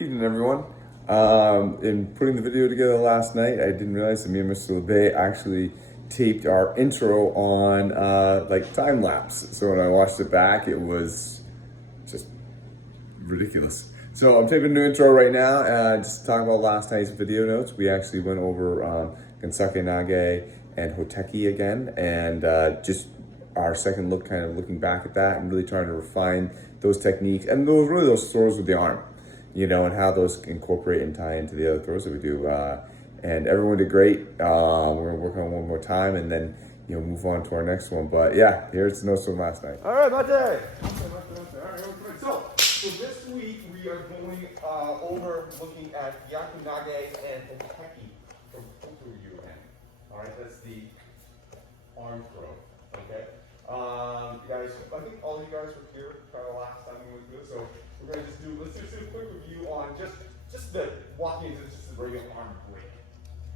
Evening, everyone. In putting the video together last night, I didn't realize that me and Mr. LeBay actually taped our intro on like time lapse. So when I watched it back, it was just ridiculous. So I'm taping a new intro right now. Just talking about last night's video notes. We actually went over Gyaku Nage and Hoteki again, and just our second look, kind of looking back at that and really trying to refine those techniques and those throws with the arm, and how those incorporate and tie into the other throws that we do. And everyone did great. We're gonna work on one more time and then move on to our next one. But yeah, here's the notes from last night. All right, Mate. All right, so this week we are going over looking at Gyaku Nage and Hoteki from Fuku Yuan. All right, that's the arm throw. Okay. You guys, I think all you guys were here kind of last time we went through it, so we're gonna let's just do a quick review on just the walking into just the regular arm break.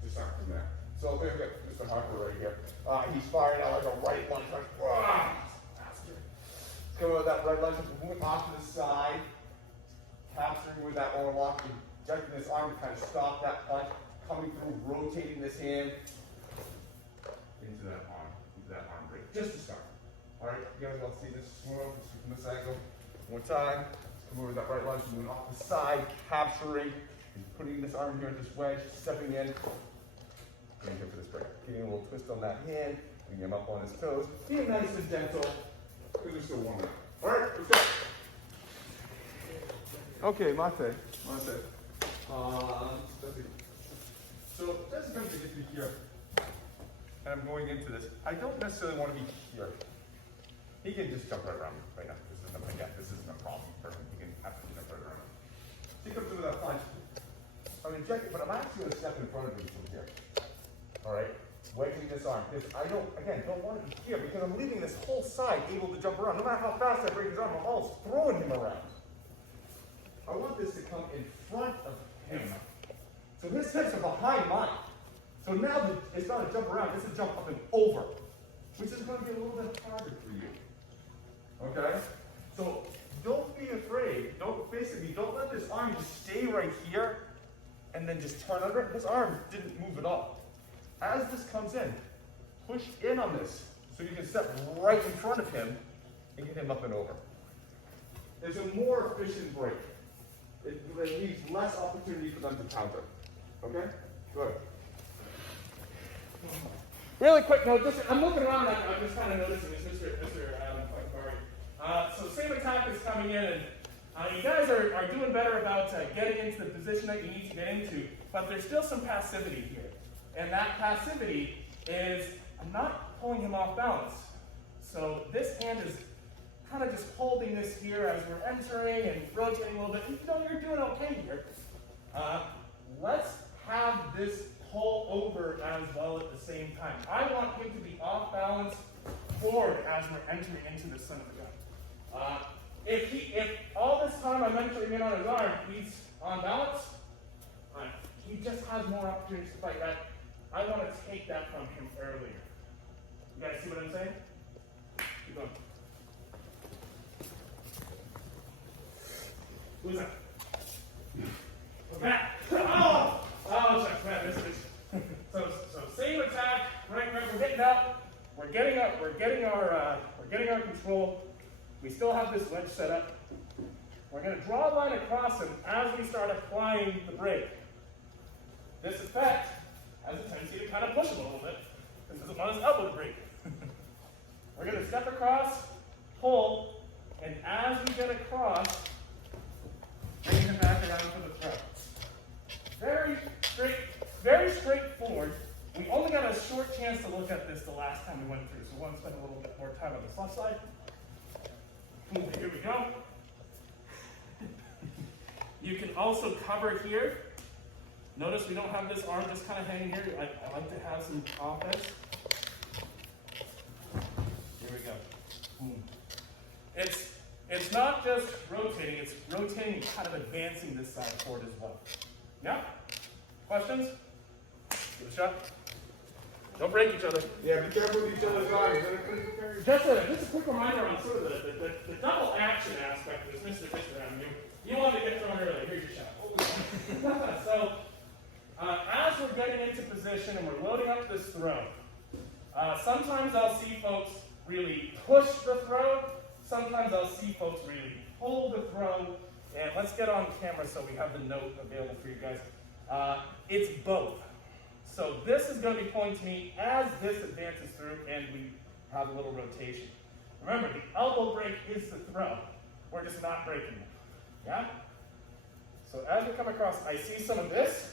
Just start from there. So we've got Mr. Harper right here. He's firing out like a right lunge, coming with that right lunge, moving off to the side, capturing with that overlock, injecting this arm to kind of stop that punch, coming through, rotating this hand into that arm break, just to start. All right, you guys want to see this swirl from this angle? One more time. Moving that right lunge, moving off the side, capturing, and putting this arm here in this wedge, stepping in. Getting him for this break. Getting a little twist on that hand, getting him up on his toes. Being nice and gentle, because we're still warming up. All right, let's go. Okay, Mate. So that's going to get me here. And I'm going into this. I don't necessarily want to be here. He can just jump right around me right now. This isn't a problem for him. He can absolutely jump right around me. He comes through that punch. I'm injecting, but I'm actually going to step in front of him from here. All right? Wedging this arm. Because I don't want to be here because I'm leaving this whole side able to jump around. No matter how fast I break his arm, I'm always throwing him around. I want this to come in front of him. So his hips are behind mine. So now it's not a jump around, it's a jump up and over, which is going to be a little bit harder for you. Okay? So don't be afraid. Don't let this arm just stay right here and then just turn under it. This arm didn't move at all. As this comes in, push in on this so you can step right in front of him and get him up and over. It's a more efficient break. It leaves less opportunity for them to counter. Okay? Good. Really quick note, I'm looking around, I'm just kind of noticing this, Mr. So same attack is coming in, and you guys are doing better about getting into the position that you need to get into, but there's still some passivity here. And that passivity is, I'm not pulling him off balance. So this hand is kind of just holding this here as we're entering and rotating a little bit. You're doing okay here. Let's have this pull over as well at the same time. I want him to be off balance forward as we're entering into the center of the gun. If all this time I'm entering in on his arm, he's on balance, he just has more opportunities to fight. I want to take that from him earlier. You guys see what I'm saying? Keep going. Who's that? Matt. Oh, sorry, Matt. So same attack. Right, we're hitting up. We're getting our control. We still have this wedge set up. We're going to draw a line across him as we start applying the break. This effect has a tendency to kind of push him a little bit because it doesn't want his elbow to break. We're going to step across, pull, and as we get across, bring him back around for the throw. Very straightforward. We only got a short chance to look at this the last time we went through, so we'll spend a little bit more time on this left side. Here we go. You can also cover here. Notice we don't have this arm just kind of hanging here. I like to have some offense. Here we go. Boom. It's not just rotating, it's rotating and kind of advancing this side forward as well. Yeah? Questions? Give it a shot. Don't break each other. Yeah, be careful with each other's arms. Just a quick reminder on sort of the double action aspect of this, Mr. I mean, you want to get thrown early. Here's your shot. Sometimes I'll see folks really push the throw. Sometimes I'll see folks really pull the throw. And let's get on camera so we have the note available for you guys. It's both. So this is going to be pulling to me as this advances through and we have a little rotation. Remember, the elbow break is the throw. We're just not breaking it. Yeah? So as we come across, I see some of this,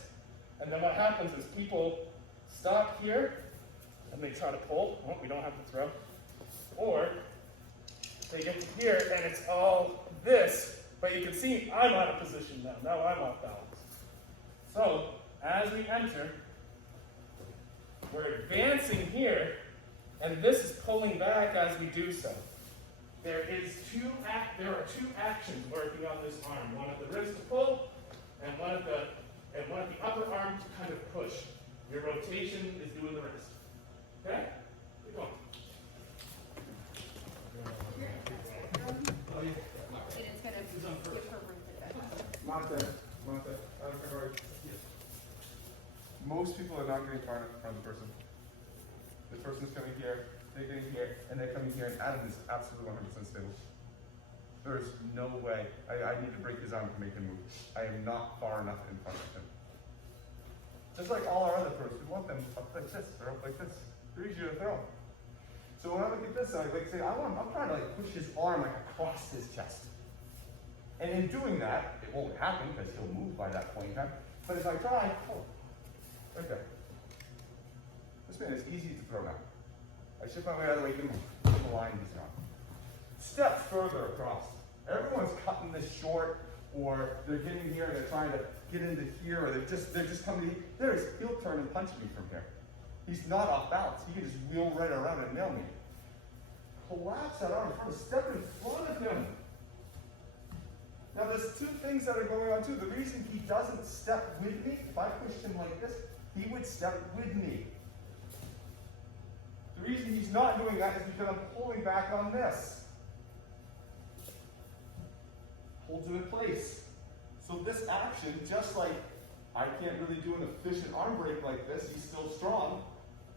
and then what happens is people stop here and they try to pull. Oh, we don't have the throw. Or they get to here and it's all this, but you can see I'm out of position now. Now I'm off balance. So as we enter, we're advancing here, and this is pulling back as we do so. There are two actions working on this arm. One at the wrist to pull, and one at the upper arm to kind of push. Your rotation is doing the wrist. Okay? Keep going. Most people are not getting far enough in front of the person. The person's coming here, they're getting here, and they're coming here, and Adam is absolutely 100% stable. There's no way. I need to break his arm to make him move. I am not far enough in front of him. Just like all our other pros, we want them up like this, or up like this. They're easier to throw. So when I look at this, I'm trying to push his arm across his chest. And in doing that, it won't happen because he'll move by that point in time. But if I try, right there. This man is easy to throw now. I shift my way out of the way, give him the line he's on. Step further across. Everyone's cutting this short, or they're getting here and they're trying to get into here, or they're just coming to here. He'll turn and punch me from here. He's not off balance. He can just wheel right around and nail me. Collapse that arm in front of, step in front of him. Now there's two things that are going on too. The reason he doesn't step with me, if I pushed him like this, he would step with me. The reason he's not doing that is because I'm pulling back on this. Holds him in place. So this action, just like I can't really do an efficient arm break like this, he's still strong,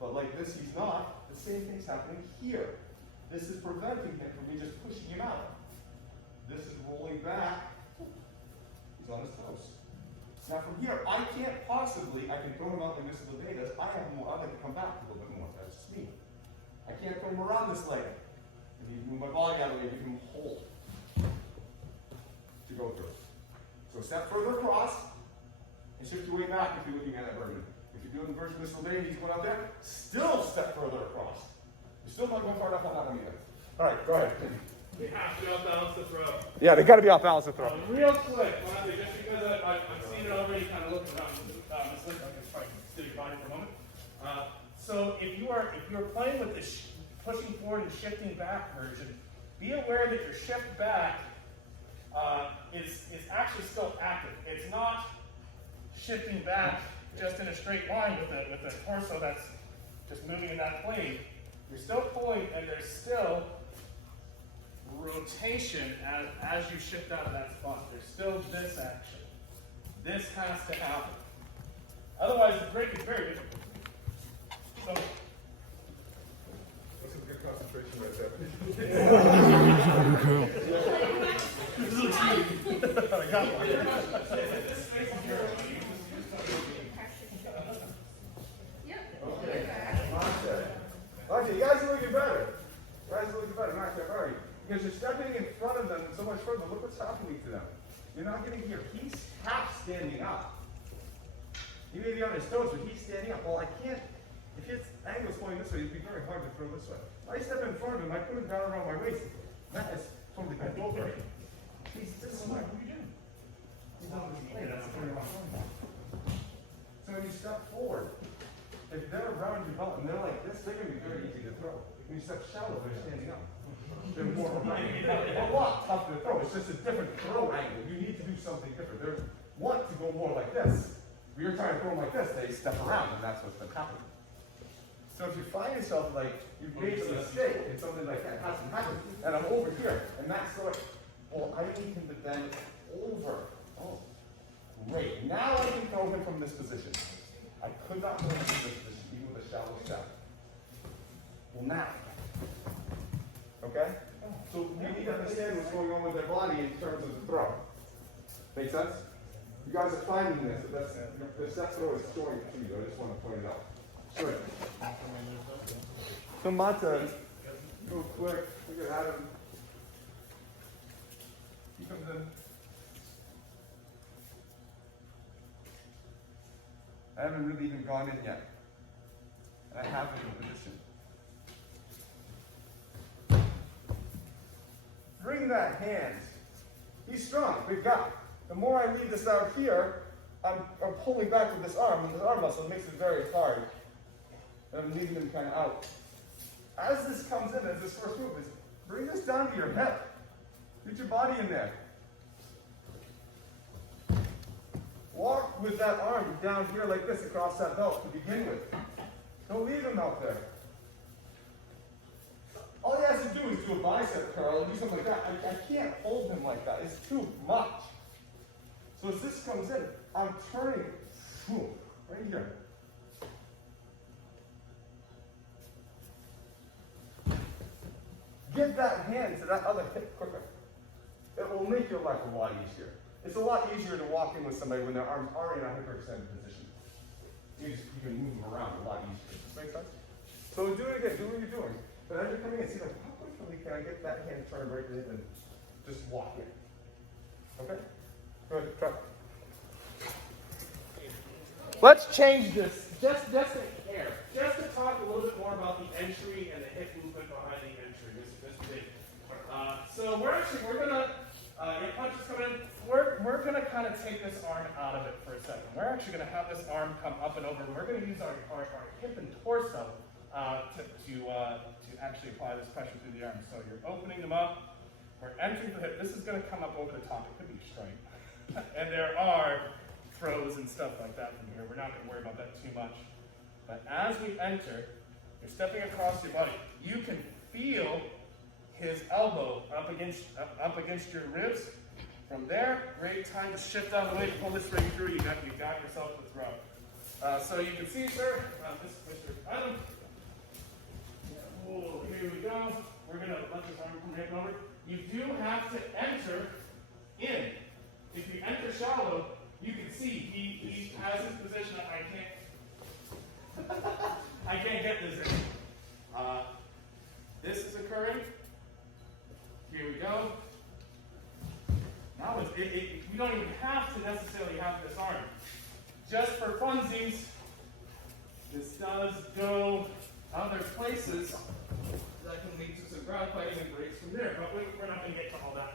but like this he's not, the same thing's happening here. This is preventing him from me just pushing him out. This is rolling back. He's on his toes. Now from here, I can't possibly, I can throw him out like this in the betas. I have more, I'd like to come back a little bit more. That's just me. I can't throw him around this leg. I need to move my body out of the way, give him hold to go through. So step further across and shift your way back if you're looking at that version. If you're doing the version this day, he's going out there, still step further across. You're still not going far enough on that one either. All right, go ahead. They have to be off balance to throw. Yeah, they got to be off balance to throw. Real quick, just because I've seen it already, kind of looking around. This looks like it's probably sitting fine for a moment. So if you're playing with this pushing forward and shifting back version, be aware that your shift back is actually still active. It's not shifting back just in a straight line with a torso that's just moving in that plane. You're still pulling, and there's still rotation as you shift out of that spot. There's still this action. This has to happen. Otherwise, the break is very difficult. So, that's a good concentration right there. I got one. Okay, you guys are looking better. You guys are looking better. Not that hurry. Because you're stepping in front of them so much further. Look what's happening to them. You're not getting here. He's half standing up. He may be on his toes, but he's standing up. Well, I can't. If his angle's going this way, it'd be very hard to throw this way. If I step in front of him, I put him down around my waist. That is totally bad. Don't worry. He's this way. What are you doing? He's on his plate. That's turning around. So when you step forward, if they're around your belt and they're like this, they're going to be very easy to throw. When you step shallow, they're standing up. They're more a lot tougher to throw. It's just a different throw angle. You need to do something different. They want to go more like this. If you're trying to throw them like this, they step around, and that's what's been happening. So if you find yourself like you've made a mistake and something like that hasn't happened, and I'm over here, and Matt's going, well, I need him to bend over. Oh, great. Now I can throw him from this position. I could not throw him from this position, even with a shallow step. will nap. Okay? So you need to understand what's going on with their body in terms of the throw. Make sense? You guys are finding this, but the step throw is showing it to you. I just want to point it out. Sure. So Mata, real quick, we can have him. He comes in. I haven't really even gone in yet. And I have him in position. Bring that hand. He's strong, big guy. The more I leave this out here, I'm pulling back with this arm, and this arm muscle makes it very hard. And I'm leaving him kind of out. As this comes in, as this first move is, bring this down to your hip. Get your body in there. Walk with that arm down here like this across that belt to begin with. Don't leave him out there. All he has to do is do a bicep curl and do something like that. I can't hold him like that. It's too much. So as this comes in, I'm turning right here. Give that hand to that other hip quicker. It will make your life a lot easier. It's a lot easier to walk in with somebody when their arms are in a hyperextended position. You can move them around a lot easier. Does that make sense? So do it again. Do what you're doing. But as you're coming in, see like, how quickly can I get that hand turned right in and just walk in? Okay? Go ahead, try. Let's change this just a hair. Just to talk a little bit more about the entry and the hip movement behind the entry. This big. So we're gonna your punch is coming in. We're gonna kind of take this arm out of it for a second. We're actually gonna have this arm come up and over. We're gonna use our hip and torso to actually apply this pressure through the arm. So you're opening them up. We're entering the hip. This is gonna come up over the top. It could be straight. And there are throws and stuff like that from here. We're not gonna worry about that too much. But as we enter, you're stepping across your body. You can feel his elbow up against your ribs. From there, great time to shift out of the way, pull this ring through. You got yourself the throw. So you can see, sir, this is Mr. Adam. Oh, here we go. We're gonna let this arm come right over. You do have to enter in. If you enter shallow, you can see he has his position. I can't get this in. This is occurring. Here we go. Now we don't even have to necessarily have this arm. Just for funsies, this does go other places that can lead to some ground fighting and breaks from there, but we're not going to get to all that.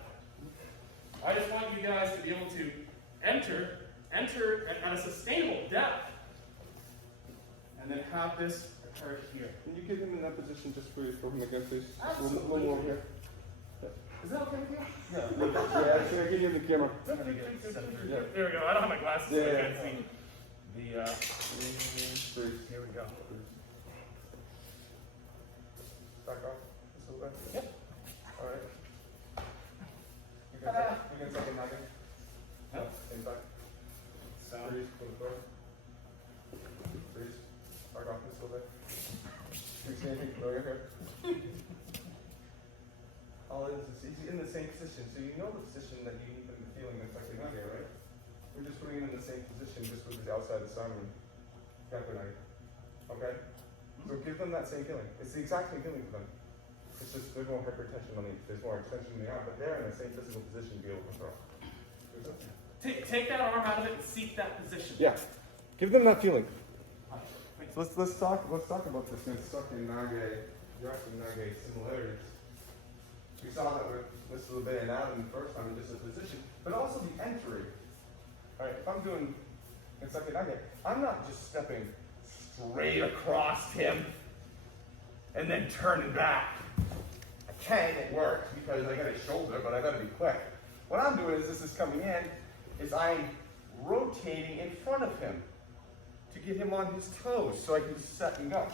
I just want you guys to be able to enter at a sustainable depth, and then have this occur here. Can you get him in that position just for him again, please? Absolutely. A little more over here. Is that okay with you? Yeah, can I get you in the camera? There we go. I don't have my glasses, so I can't see the. Here we go. Back off. Just a little bit. Yep. All right. You can second nothing. Yep. Same back. So. Freeze for the throw. Freeze. Back off just a little bit. Do you see anything familiar here? All it is he's in the same position, so you know the position that you need them to feel in the second nage, right? We're just putting him in the same position, just with his outside the arm and Gyaku Nage. Okay? So give them that same feeling. It's the exact same feeling for them. It's just there's more hypertension on there's more extension in the arm, but they're in the same physical position to be able to throw. Take that arm out of it and seek that position. Yeah. Give them that feeling. So let's talk about this Gyaku Nage similarities. We saw that with Mr. LeBay and Adam the first time in just a position, but also the entry. All right, if I'm doing Gyaku Nage, I'm not just stepping Straight across him and then turning back. I can, it works because I got his shoulder, but I gotta be quick. What I'm doing is this is coming in, is I'm rotating in front of him to get him on his toes so I can set and go.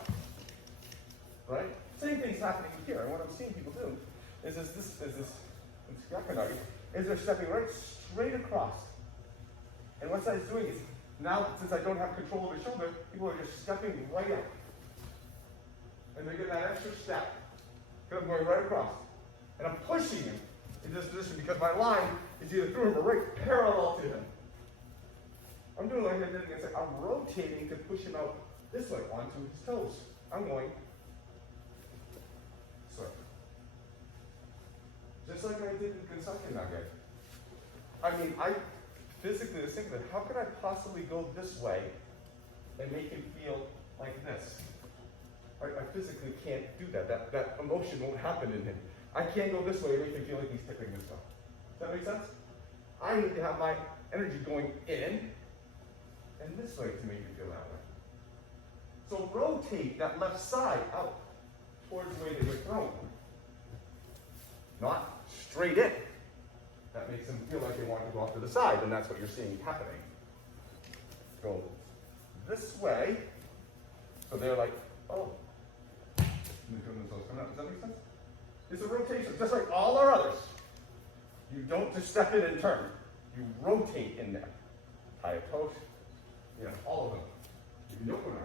Right? Same thing's happening here, and what I'm seeing people do is this Gyaku Nage, is they're stepping right straight across. And what that is doing is, now since I don't have control of his shoulder, people are just stepping right out. and they're getting that extra step. Because I'm going right across. And I'm pushing him in this position because my line is either through him or right parallel to him. I'm doing like I did against it. I'm rotating to push him out this way onto his toes. I'm going this way. Just like I did in Gyaku Nage. I mean, I physically was thinking, how could I possibly go this way and make him feel like this? I physically can't do that. That emotion won't happen in him. I can't go this way and make him feel like he's tipping this way. Does that make sense? I need to have my energy going in and this way to make you feel that way. So rotate that left side out towards the way that you're thrown. Not straight in. That makes them feel like they want to go off to the side, and that's what you're seeing happening. Go this way, so they're like, oh. Does that make sense? It's a rotation, just like all our others. You don't just step in and turn. You rotate in there. Tie a post, all of them. You open arm.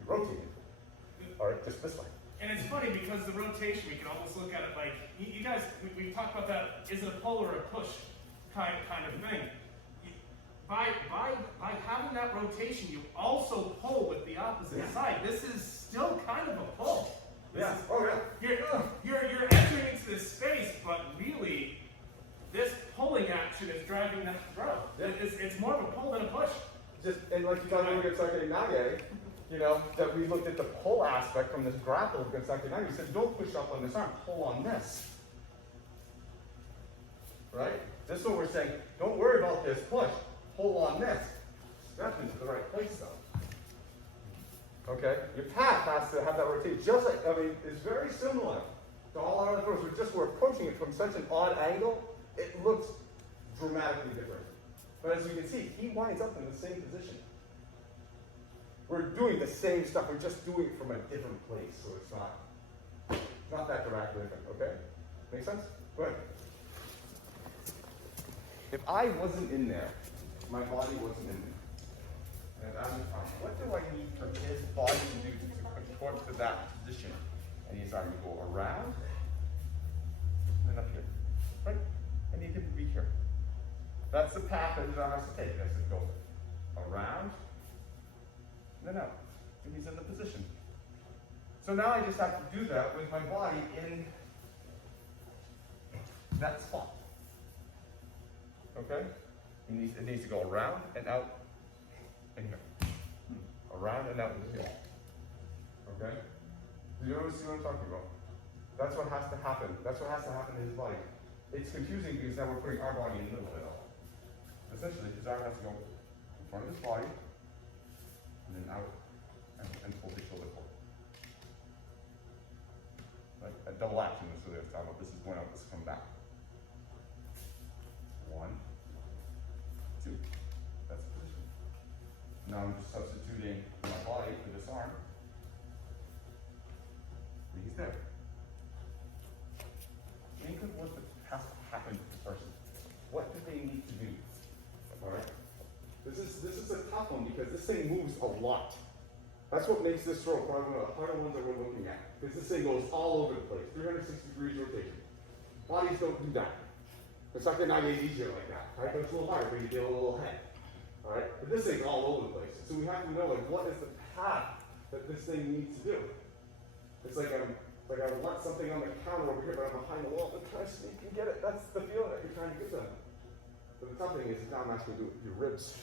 You rotate it. All right, just this way. And it's funny because the rotation, we can almost look at it like, you guys, we talked about that, is it a pull or a push kind of thing. By having that rotation, you also pull with the opposite side. This is still kind of a pull. You're entering into this space, but really, this pulling action is driving that throw. It's more of a pull than a push. And like you talked about Gyaku Nage, that we looked at the pull aspect from this grapple of Gyaku Nage. We said, don't push up on this arm, pull on this. Right? This is what we're saying. Don't worry about this push. Pull on this. Step into the right place, though. Okay? Your path has to have that rotation. Just like, it's very similar to all our other throws. We're approaching it from such an odd angle, it looks dramatically different. But as you can see, he winds up in the same position. We're doing the same stuff, we're just doing it from a different place, so it's not that dramatically different, okay? Make sense? Go ahead. If I wasn't in there, my body wasn't in there, and what do I need for his body to do to contort to that position? I need his arm to go around, and then up here, right? I need him to be here. That's the path that his arm has to take. It has to go around, and then out. And he's in the position. So now I just have to do that with my body in that spot. Okay? It needs to go around and out and here. Around and out and here. Okay? Do you see what I'm talking about? That's what has to happen. That's what has to happen to his body. It's confusing because now we're putting our body in the middle of it all. Essentially, his arm has to go in front of his body, and then out, and pull his shoulder forward. Like a double action, so they're talking about this is going out, this is coming back. 1, 2. That's the position. Now I'm just substituting my body for this arm. And he's there. Think of what has to happen to this person. What do they need to do? Alright? This is a tough one because this thing moves a lot. That's what makes this throw probably one of the harder ones that we're looking at. Because this thing goes all over the place. 360 degrees rotation. Bodies don't do that. Gyaku Nage is easier like that. Right? But it's a little harder, but you get a little head. Alright? But this thing's all over the place. So we have to know what is the path that this thing needs to do. It's like I want something on the counter over here, but I'm behind the wall. I'm trying to sneak and get it. That's the feeling that you're trying to get them. But the tough thing is now I'm actually doing your ribs.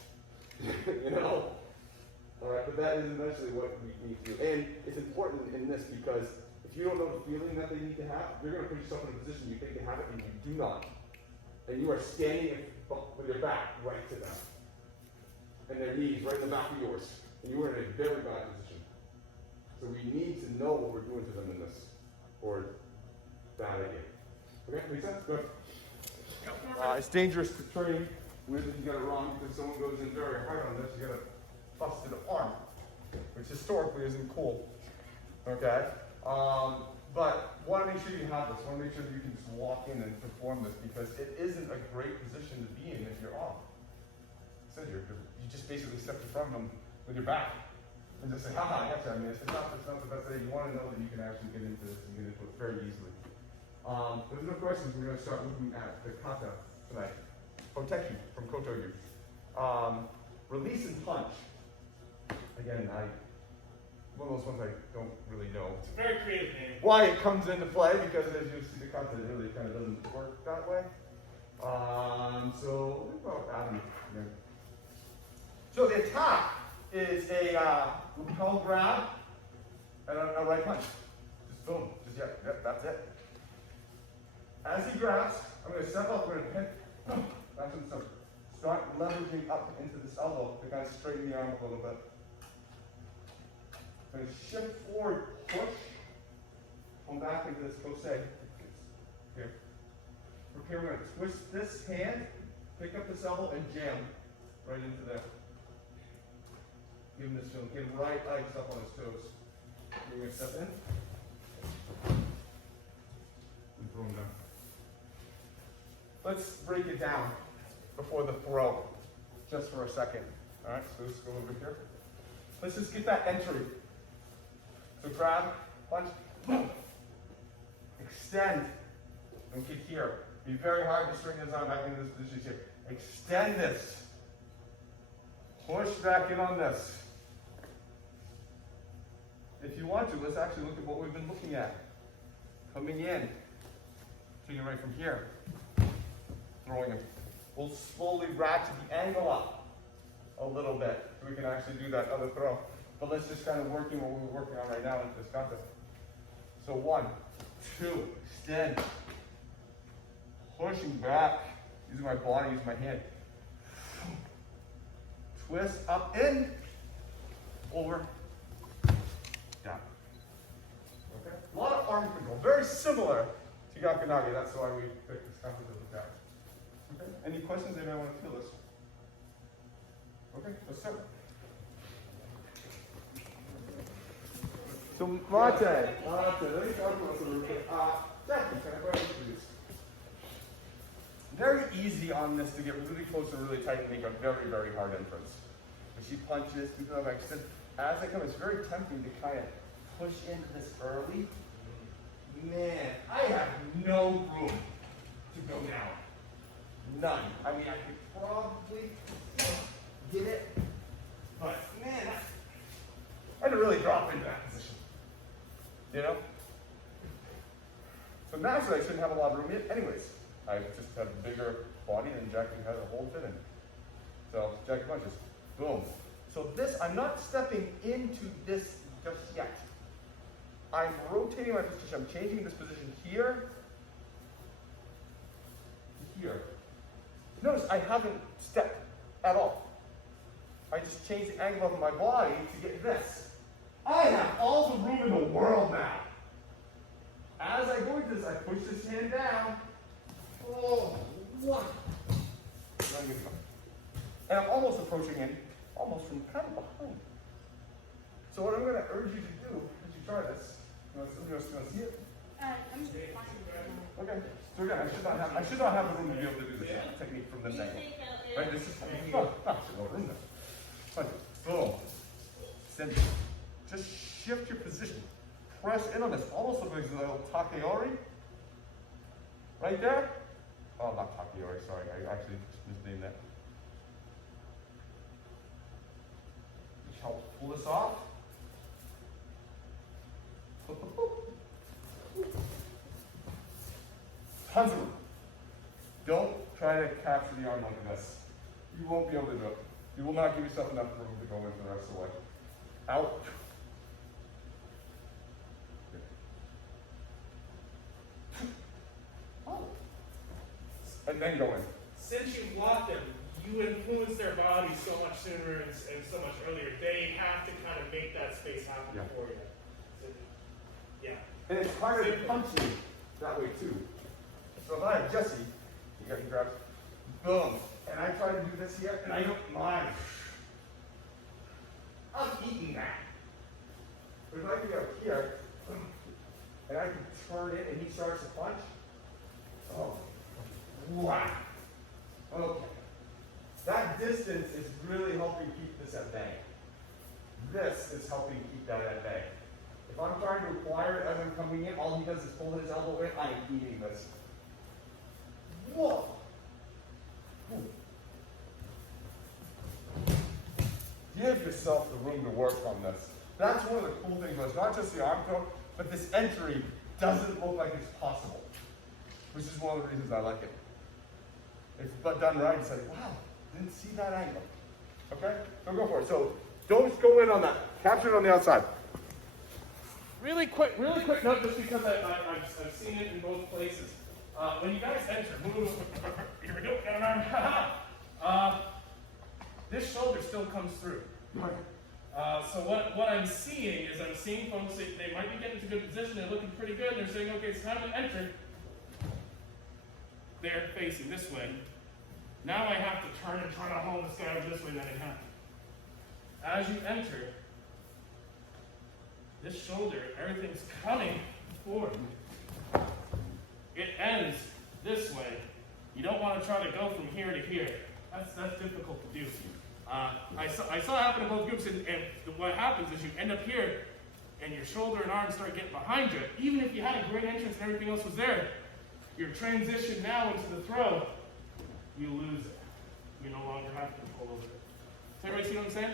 Alright, but that is eventually what we need to do. And it's important in this because if you don't know the feeling that they need to have, you're going to put yourself in a position you think they have it and you do not. And you are standing with your back right to them. And their knees right in the back of yours. And you are in a very bad position. So we need to know what we're doing to them in this. Or bad idea. Okay, make sense? Good. It's dangerous to train with if you get it wrong because someone goes in very hard on this, you get a busted arm, which historically isn't cool. Okay? But want to make sure you have this. Want to make sure that you can just walk in and perform this because it isn't a great position to be in if you're off. You just basically step in front of them with your back. and just say, haha, I gotcha. I mean, it's not the best way. You want to know that you can actually get into this and get into it very easily. If there's no questions, we're going to start looking at the kata tonight. Hoteki from Kotoryu. Release and punch. Again, one of those ones I don't really know. It's a very creative name. Why it comes into play, because as you see the kata, it really kind of doesn't work that way. So we'll go Adam here. So the attack is a lapel grab and a right punch. Just boom. Just yep, that's it. As he grabs, I'm going to step up, we're going to hit. That's what it's start leveraging up into this elbow to kind of straighten the arm a little bit. I'm going to shift forward, push, come back into this kosei. Here. From here, we're going to twist this hand, pick up this elbow, and jam right into there. Give him this feeling. Get him right legs up on his toes. We're going to step in. And throw him down. Let's break it down before the throw, just for a second. All right, so let's go over here. Let's just get that entry. So grab, punch, boom. Extend, and kick here. Be very hard to swing his arm back into this position here. Extend this. Push back in on this. If you want to, let's actually look at what we've been looking at. Coming in, taking it right from here, throwing him. We'll slowly ratchet the angle up a little bit so we can actually do that other throw. But let's just kind of work in what we're working on right now into this contest. So 1, 2, extend. Pushing back, using my body, using my hand. Twist up, in, over, down. Okay? A lot of arm control, very similar to Gyaku Nage. That's why we picked this contest as a guy. Okay? Any questions anybody want to feel this? Okay, let's start. So Mate, let me talk about this a little bit. Jackie, can I go ahead and introduce? Very easy on this to get really close and really tight and make a very, very hard entrance. When she punches, even though I extend, as I come, it's very tempting to kind of push into this early. Man, I have no room to go down. None. I mean, I could probably get it, but man, I had to really drop into that position. You know? So naturally, I shouldn't have a lot of room yet. Anyways, I just have a bigger body than Jackie has a hold it in. So Jackie punches. Boom. So this, I'm not stepping into this just yet. I'm rotating my position. I'm changing this position here to here. Notice I haven't stepped at all. I just changed the angle of my body to get this. I have all the room in the world now. As I go into this, I push this hand down. Oh, one. And I'm almost approaching in, almost from kind of behind. So what I'm going to urge you to do as you try this, you want to see it? I'm fine. Okay. So again, I should not have the room to be able to do this technique from this angle. Right? This is no room there. Punch it. Boom. Send it. Just shift your position. Press in on this. Almost looks like a little takeori. Right there. Oh, not takeori, sorry. I actually misnamed that. Just help pull this off. Tons of room. Don't try to capture the arm like this. You won't be able to do it. You will not give yourself enough room to go in the rest of the way. Out. Oh. And then go in. Since you blocked them, you influence their body so much sooner and so much earlier. They have to kind of make that space happen for you. So, yeah. And it's harder to punch you that way too. So if I have Jesse, he grabs, boom, and I try to do this here, and I don't mind. I'm eating that. But if I can go here, and I can turn it, and he starts to punch, oh, wow. Okay. That distance is really helping keep this at bay. this is helping keep that at bay. If I'm trying to acquire it as I'm coming in, all he does is pull his elbow in, I am eating this. Whoa! Give yourself the room to work on this. That's one of the cool things, it's not just the arm throw, but this entry doesn't look like it's possible, which is one of the reasons I like it. If but done right, it's like, wow, didn't see that angle. Okay? So go for it. So don't go in on that. Capture it on the outside. Really quick note, just because I've seen it in both places. When you guys enter, move, here we go, got an arm, this shoulder still comes through. So what I'm seeing is I'm seeing folks, they might be getting to good position, they're looking pretty good, and they're saying, okay, it's time to enter. They're facing this way. Now I have to turn and try to hold this guy over this way, and that didn't happen. As you enter, this shoulder, everything's coming forward. It ends this way. You don't want to try to go from here to here. That's difficult to do. I saw it happen in both groups, and what happens is you end up here, and your shoulder and arm start getting behind you. Even if you had a great entrance and everything else was there, your transition now into the throw, you lose it. You no longer have control over it. Does everybody see what I'm saying?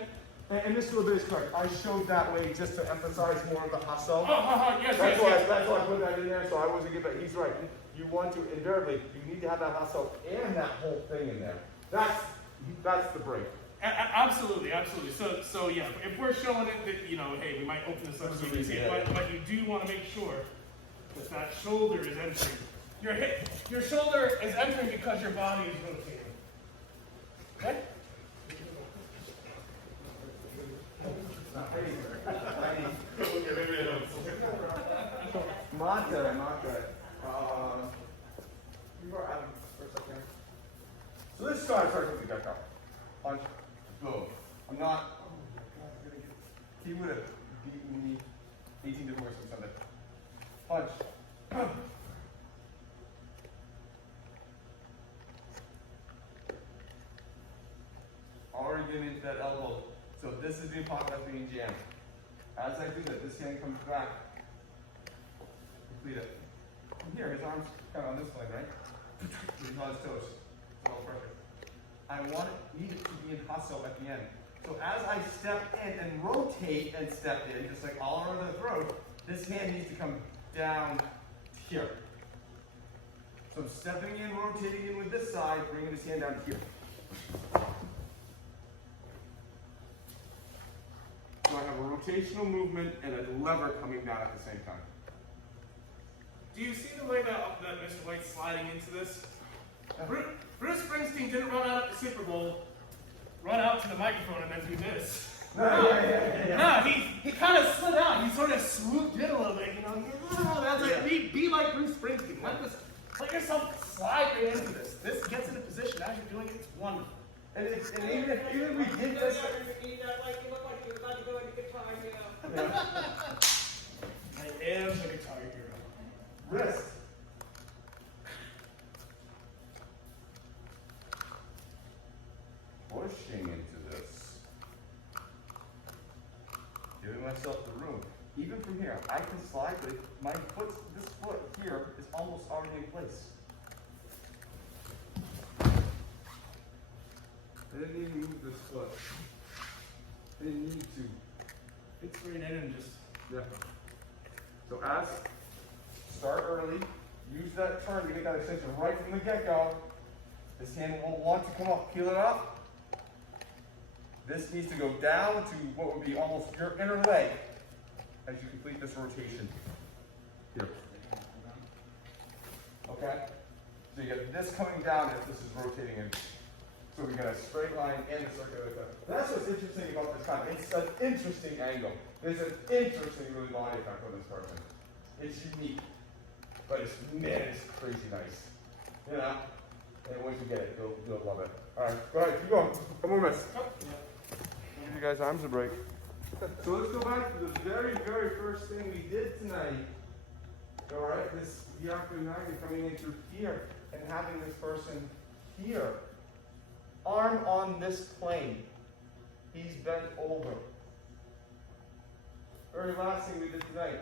And Mr. Lubin is correct. I showed that way just to emphasize more of the hustle. Yes, That's yes, why yes. I put that in there, so I wasn't giving it. He's right. You want to, invariably, you need to have that hustle and that whole thing in there. That's the break. Absolutely. So yeah, if we're showing it that, hey, we might open this up so you can see it, but you do want to make sure that shoulder is entering. Your shoulder is entering because your body is rotating. Okay? Not good. Before Adam, for a second. So this starts right with the Gyaku. Punch, boom. I'm not. Oh my God, he would have beaten me 18 different ways from Sunday. Punch. Already getting into that elbow. So this is being popped, that's being jammed. As I do that, this hand comes back. Complete it. From here, his arm's kind of on this plane, right? He's on his toes. It's all perfect. I need it to be in hustle at the end. So as I step in and rotate and step in, just like all around the throat, this hand needs to come down here. So I'm stepping in, rotating in with this side, bringing this hand down here. So I have a rotational movement and a lever coming down at the same time. Do you see the way that Mr. White's sliding into this? Bruce Springsteen didn't run out at the Super Bowl, run out to the microphone and then do this. No, he kind of slid out. He sort of swooped in a little bit, That's like, be like Bruce Springsteen. Let yourself slide right into this. This gets into position as you're doing it. It's wonderful. And even if we did this. You look like you're about to go into guitar, I am the guitar hero. Wrist. Pushing into this. Giving myself the room. Even from here, I can slide, but this foot here is almost already in place. I didn't even move this foot. I didn't need to. It's straight in and just. Yeah. So start early, use that turn to get that extension right from the get-go. This hand won't want to come up, peel it up. This needs to go down to what would be almost your inner leg as you complete this rotation. Here. Okay? So you get this coming down as this is rotating in. So we got a straight line and a circular effect. That's what's interesting about this time. It's an interesting angle. There's an interesting really body effect on this person. It's unique. But it's crazy nice. And once you get it, you'll love it. Alright, go ahead, keep going. Come on, miss. Give you guys arms a break. So let's go back to the very, very first thing we did tonight. Alright, this Gyaku Nage coming in through here and having this person here. Arm on this plane. He's bent over. Very last thing we did tonight.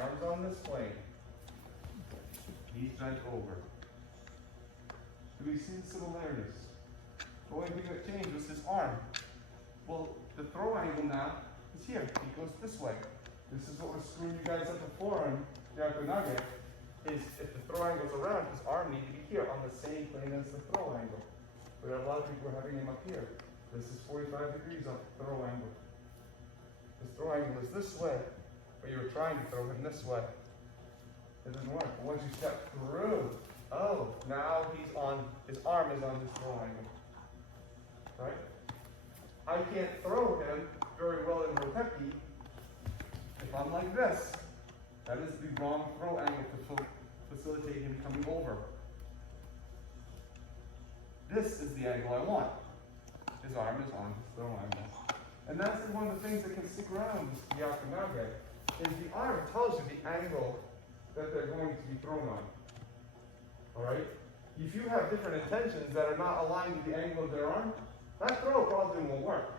Arms on this plane. Knees bent over. Do we see the similarities? The only thing that changed was his arm. Well, the throw angle now is here. He goes this way. This is what was screwing you guys up before on Gyaku Nage, is if the throw angle's around, his arm needs to be here on the same plane as the throw angle. But a lot of people are having him up here. This is 45 degrees off the throw angle. This throw angle is this way, but you were trying to throw him this way. It didn't work. But once you step through, oh, now his arm is on this throw angle. Right? I can't throw him very well in Hoteki if I'm like this. That is the wrong throw angle to facilitate him coming over. This is the angle I want. His arm is on his throw angle. And that's one of the things that can stick around with Gyaku Nage, is the arm tells you the angle that they're going to be thrown on. Alright? If you have different intentions that are not aligned with the angle of their arm, that throw probably won't work.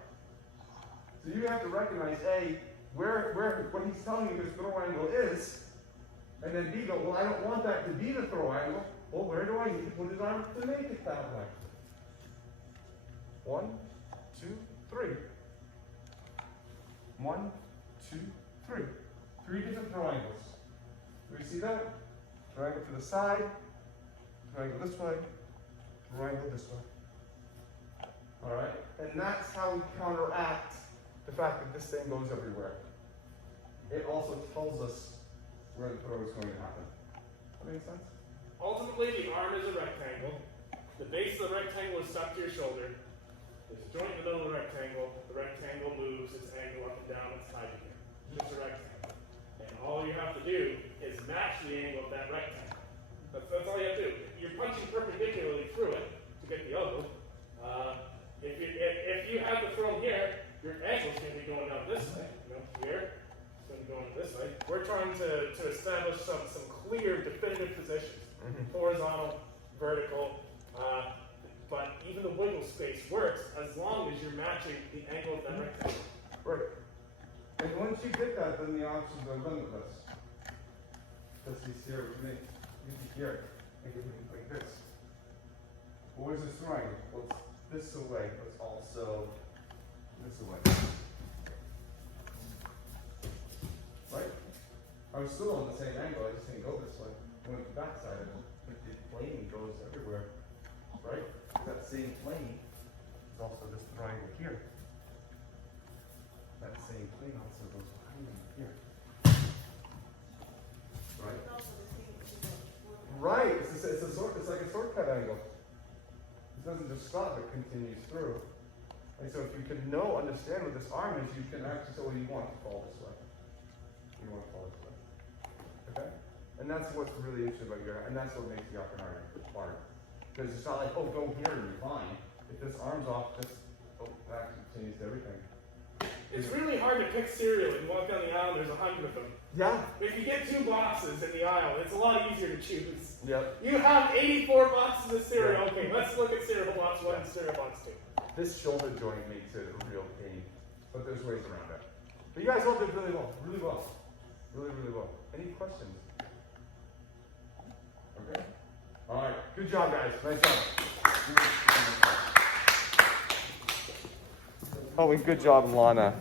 So you have to recognize A, where what he's telling you his throw angle is, and then B, go, well, I don't want that to be the throw angle. Well, where do I need to put his arm to make it that way? 1, 2, 3. 1, 2, 3. 3 different throw angles. Do we see that? Triangle to the side, triangle this way, triangle this way. Alright? And that's how we counteract the fact that this thing goes everywhere. It also tells us where the throw is going to happen. That makes sense? Ultimately, the arm is a rectangle. The base of the rectangle is stuck to your shoulder. There's a joint in the middle of the rectangle. The rectangle moves its angle up and down. It's tied together. It's a rectangle. And all you have to do is match the angle of that rectangle. That's all you have to do. You're punching perpendicularly through it to get the oval. If you have the throw here, your angle's going to be going down this way. Here. It's going to be going this way. We're trying to establish some clear, definitive positions. Horizontal, vertical, but even the wiggle space works as long as you're matching the angle of that rectangle. Right. And once you get that, then the options are limitless. Just you see here with me. You can here. I can do it like this. Well, where's this triangle? Well, it's this away, but it's also this away. Right? I was still on the same angle, I just didn't go this way. I went to the back side of it. But the plane goes everywhere. Right? That same plane is also this triangle here. That same plane also goes behind me here. Right? Right. It's like a shortcut angle. It doesn't just stop, it continues through. And so if you can understand what this arm is, you can actually say, well, you want it to fall this way. You want it to fall this way. Okay? And that's what's really interesting about your, and that's what makes the Gyaku Nage hard. Because it's not like, oh, go here and you're fine. If this arm's off, that actually changes everything. It's really hard to pick cereal. You walk down the aisle, there's 100 of them. Yeah. If you get 2 boxes in the aisle, it's a lot easier to choose. Yep. You have 84 boxes of cereal. Okay, let's look at cereal box 1 and cereal box 2. This shoulder joint makes it a real pain, but there's ways around it. But you guys all did really well, really well. Really, really well. Any questions? Okay. All right. Good job, guys. Nice job. Oh, and good job, Lana.